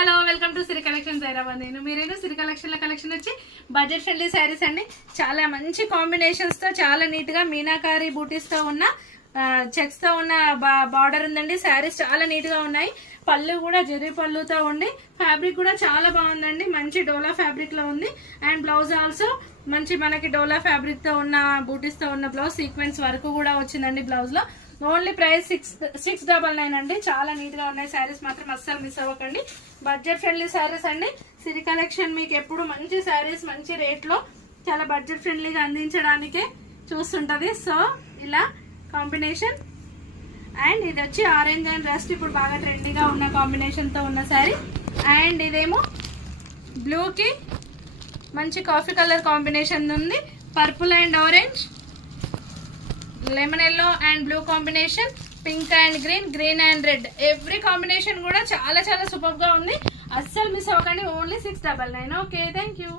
Hello welcome to Siri collections Hyderabad. మీరేను Siri collection వచ్చి budget friendly saris అండి. చాలా మంచి కాంబినేషన్స్ తో చాలా నీట్ గా మీనాకారి బూటీస్ తో ఉన్న చెక్స్ తో ఉన్న బార్డర్ ఉందండి. శారీస్ చాలా నీట్ గా ఉన్నాయి. పళ్ళు కూడా జరీ పళ్ళుతో ఉండి ఫ్యాబ్రిక్ కూడా చాలా బాగుందండి. మంచి డోలా ఫ్యాబ్రిక్ లో ఉంది. అండ్ బ్లౌజ్ ఆల్సో మంచి మనకి డోలా ఫ్యాబ్రిక్ తో ఉన్న బూటీస్ తో ఉన్న బ్లౌజ్ సీక్వెన్స్ వర్క్ కూడా వచ్చిందండి బ్లౌజ్ లో. ఓన్లీ ప్రైస్ 699 అండి. చాలా నీట్ గా ఉన్నాయి శారీస్, మాత్రం అస్సలు మిస్ అవ్వకండి. బడ్జెట్ ఫ్రెండ్లీ శారీస్ అండి. సిరి కలెక్షన్ మీకు ఎప్పుడు మంచి శారీస్ మంచి రేట్ లో చాలా బడ్జెట్ ఫ్రెండ్లీగా అందించడానికే చూస్తుంటది. సో ఇలా కాంబినేషన్ అండ్ ఇది వచ్చి ఆరెంజ్ అండ్ రస్ట్, ఇప్పుడు బాగా ట్రెండీగా ఉన్న కాంబినేషన్ తో ఉన్న శారీ. అండ్ ఇదేమో బ్లూ కి మంచి కాఫీ కలర్ కాంబినేషన్ ఉంది. Purple and orange, lemon yellow and blue combination, pink and green and red, every combination కూడా చాలా చాలా సూపర్ గా ఉంది. అస్సలు మిస్ అవ్వకండి. ఓన్లీ 699. Okay, thank you.